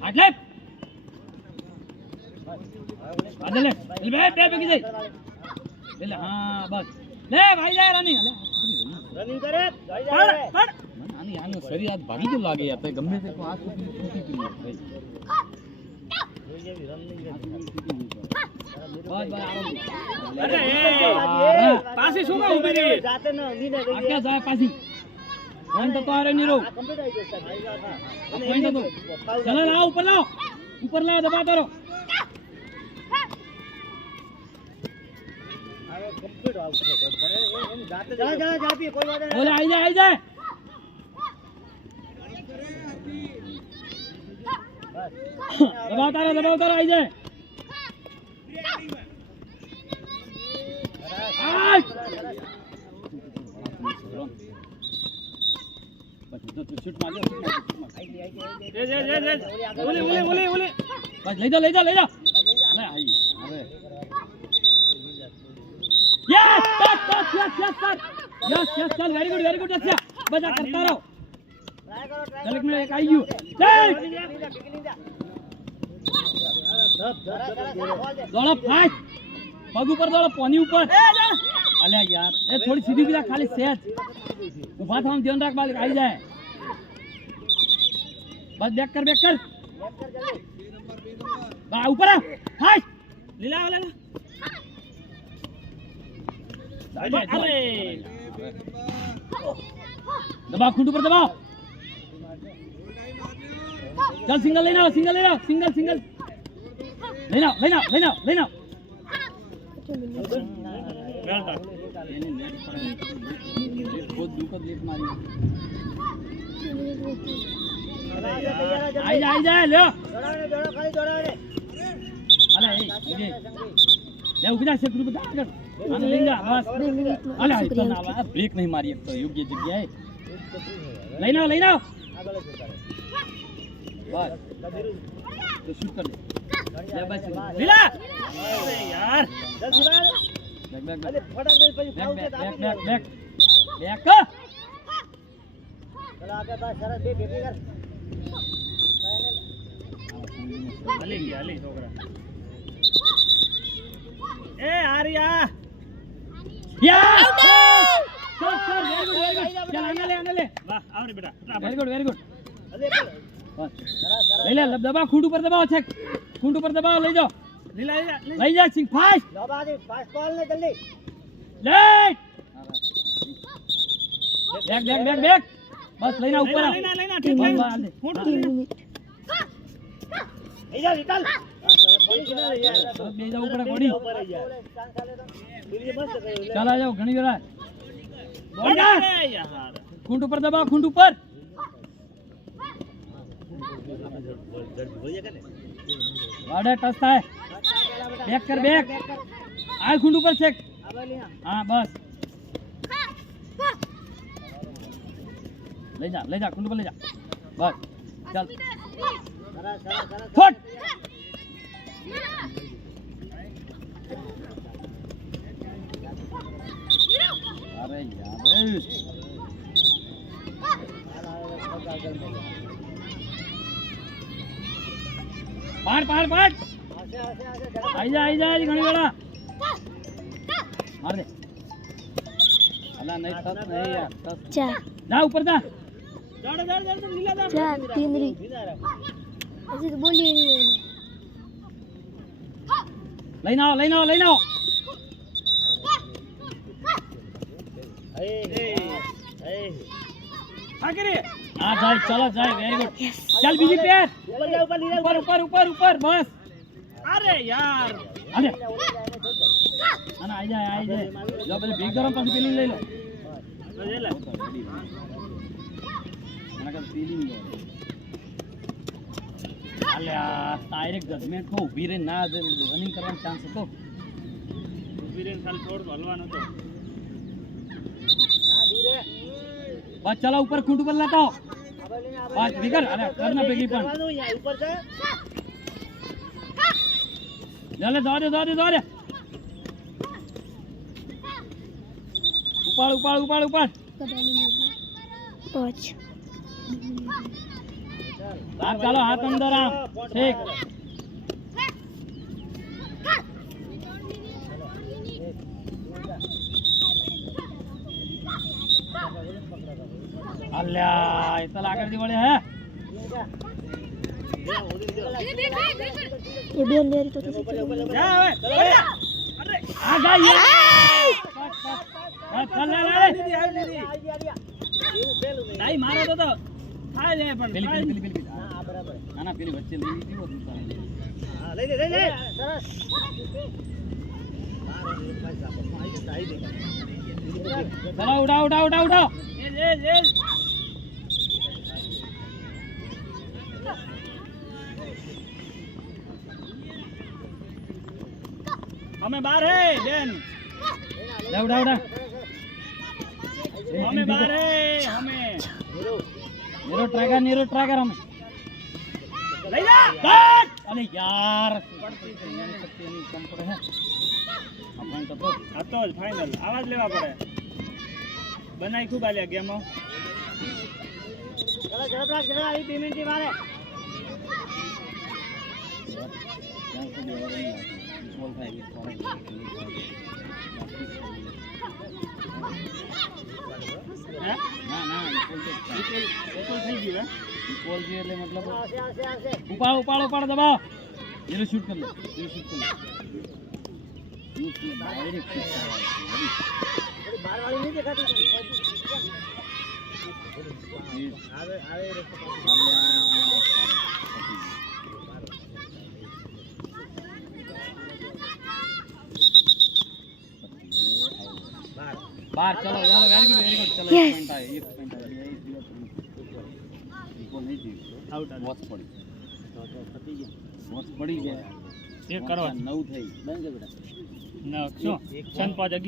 આટલે આદલે બે પકી જાય એટલે હા બસ લે ભાઈ જાય રનિંગ કરે આની આનો શરીર આજ ભાગી જ લાગે યાર ગમે તે આ તૂટી ગયું ભાઈ પાછી શું કામ ઉભી રહી જાતે ન નીને ગઈ કે જાય પાછી ફોન તો આરે ની રો કમ્પ્લીટ આવી જશે ફોન તો ચલો લાવ ઉપર લાવ દબા કરો આરે કમ્પ્લીટ આવશે પણ એમ જાતે જા પી કોઈ વાત નહીં ઓલે આવી જાય દબાવ તારો આવી જાય લઈ જા વેરી ગુડ બધા કરતા રહો એક મિનિટ આવી ગયું દોડો ફાસ્ટ પગ ઉપર દોડો પોની ઉપર અલ્યા યાર એ થોડી સીધી બીજા ખાલી સેજ ઊભા થવાનું ધ્યાન રાખ બાલ આવી જાય બસ બેક કર બા ઉપર આ ફાસ્ટ લીલા દબાવ ખૂંટ ઉપર દબાવ चल सिंगल लेना सिंगल लेना बहुत दुखद लेट मारी आई जा ले अरे ले उठ जा से ग्रुप बता कर आने लेंगे बस अरे इतना ना ब्रेक नहीं मारी अब तो योग्य जगह है लेना बस तो शूट कर ले बस लीला अरे यार जल्दी बैक अरे फटाक दे પછી ફાઉલ છે बैक चल आगे बस सरस બે ભેગી કર આલી છોકરા એ આરિયા યા સર વેરી ગુડ ચલ આને લે વાહ આવડે બેટા વેરી ગુડ અલે ले ले दबा खूंट ऊपर दबाओ चेक खूंट ऊपर दबाओ ले जाओ ले जा सिंह फास्ट दबा दे फास्ट कॉल ले जल्दी ले बैक बस लेना ऊपर लेना ठीक है खूंट ले जा निकल ले जा ऊपर गोड़ी चला जाओ घणी जरा यार खूंट ऊपर दबाओ खूंट ऊपर वाडे टच है बैक कर आ खूंट ऊपर चेक हां बस ले जा खूंट ऊपर ले जा बस चल फुट अरे यार पार आई जा घणी वाला मार दे अल्लाह नहीं टच नहीं यार टच जा ऊपर जा नीला जा तीनरी ऐसे तो बोलिए नहीं लेना आ जाए चलो जाए वेरी गुड चल बीजी पैर ऊपर बस अरे यार अरे आना आई जाए लो पहले भीग गरम पास फीलिंग ले लो मैंने फीलिंग लो अल्या डायरेक्ट जजमेंट को उभी रे ना रनिंग करવાનો ચાન્સ હતો ઉભી રે ખાલી થોડ હલવાનો તો ના દૂરે બસ ચલો ઉપર ખૂંટ ઉપર લેતા હો બસ ભીગર અરે કરના ભેગી પણ ઉપર છે ले दौड़े ઉપાડ ઉપાડ ઉપાડ ઉપાડ પાંચ બહાર ચાલો હાથ અંદર આમ ઠીક અલ્યા એ તો આગળથી વળે હે ये भी अंदर तो જા હવે અરે આ ગાય ચાલ લે નહીં મારો તો થાય જાય પણ પેલી હા બરાબર ના પેલી વચ્ચે લઈ લીધી હોત હા લઈ લે સરસ ચલો ઉડાવ ઉડાવ ઉડાવ ઉડાવ એ અમે બાર હે બેન ઉડાવ ઉડાવ ઉડાવ અમે બાર હે અમે नीरो ट्रैगर हम ले जा अरे यार कम पड़े हैं अपन तो હતો જ ફાઇનલ આવાજ લેવા પડે બનાઈ ખૂબ આલ્યા ગેમો ચલો ઝડપ રાખ આવી પેમેન્ટ ની વારે બોલ થાય ના ના ઇક્વલ થઈ ગયું ઇક્વલ છે એટલે મતલબ ઉપાડ ઉપાડ ઉપાડ દબાવ એને શૂટ કર લે ડાયરેક્ટ શૂટ કરવાનું બાર વાળી નહીં દેખાતી આવે बाहर चलो चलो वेरी गुड चलो एक पॉइंट आए इक्वल नहीं थी आउट वॉच पड़ी वॉच पड़ी गया एक करो 9 થઈ બંધ બેટા 9 શું 5 11